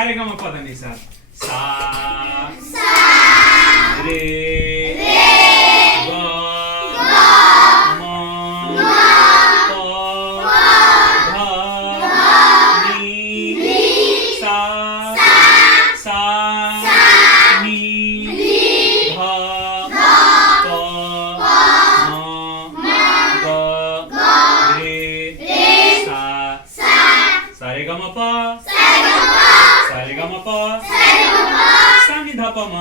सारे ग म प ध नि सा सा रे ग म प ध नि सा सा नि ध प म ग रे सा सारे ग म प सारे ग म प सा नि ध प म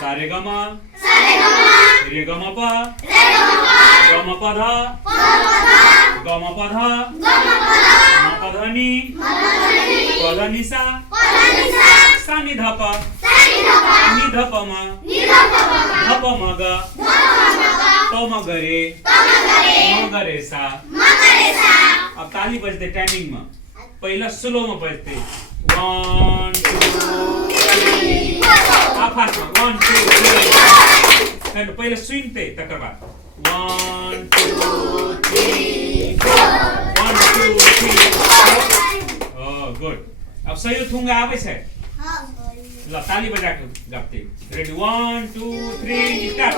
सारे ग म रे ग म प ग म प ध ग म प ध म प ध नि प ध नि सा सा नि ध प नि ध प म ध प म ग प म ग रे म ग रे सा। अब ताली बजते टाइमिंग में पहला स्लो में बजते 1 2 3 आप फास्ट में 1 2 3 एंड पहले सुनते तकर बाद 1 2 3 4 1 2 3 ओह गुड। अब सही थुंगा आवे छे ल ताली बजा के गाते रेडी 1 2 3 स्टार्ट।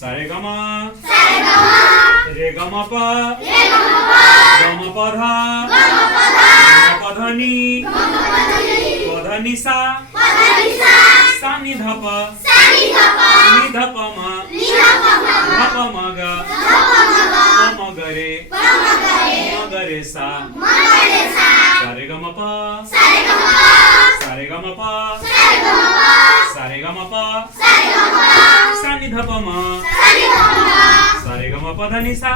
सारे ग म रे ग म प ग म प ध म प ध नि प ध नि सा सा नि ध प नि ध प म ध प म ग प म ग रे म ग रे सा सारे ग म प सारे ग म प सारे ग म प सा नि ध प म सारे ग म प ध नि सा